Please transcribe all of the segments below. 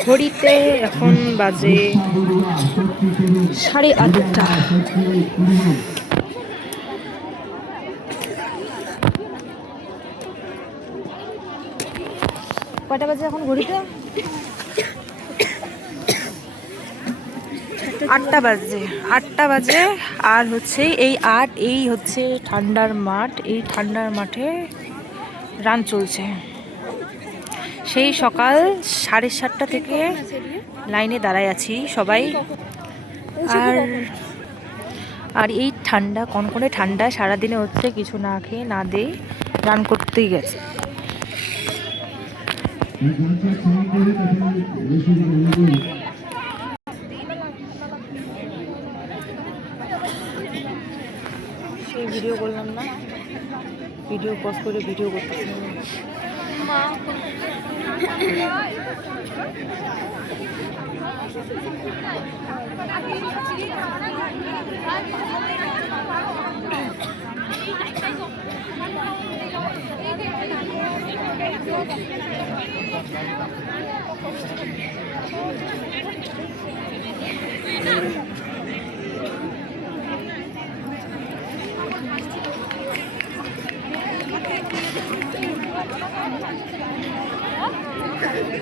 ঘড়িতে এখন বাজে 8:30। কয়টা বাজে এখন ঘড়িতে? 8টা বাজে। 8টা বাজে। আর হচ্ছে এই হচ্ছে ঠান্ডার মাঠ। এই ঠান্ডার মাঠে রান চলছে সেই সকাল 7:30 থেকে লাইনে দাঁড়ায় আছি সবাই। আর আর এই ঠান্ডা, কনকনে ঠান্ডা, সারাদিনে হচ্ছে কিছু না খেয়ে না দিয়ে রান করতেই গেছে। সেই ভিডিও করলাম না, ভিডিও পজ করে ভিডিও করতেছি।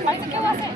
বাড়িতে কেউ আছে?